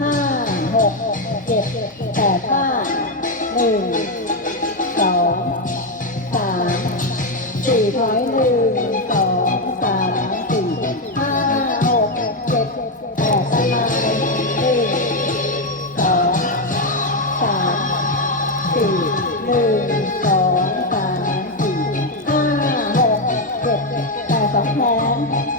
ห้าหกเจ็ดแปดห้าหนึ่งสองสามสี่ถอยหนึ่งสองสามสี่ห้าหกเจ็ดแปดสลาหนึ่งสองสามสี่หนึ่งสองสามสี่ห้าหกเจ็ดแปดสองแขน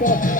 กเ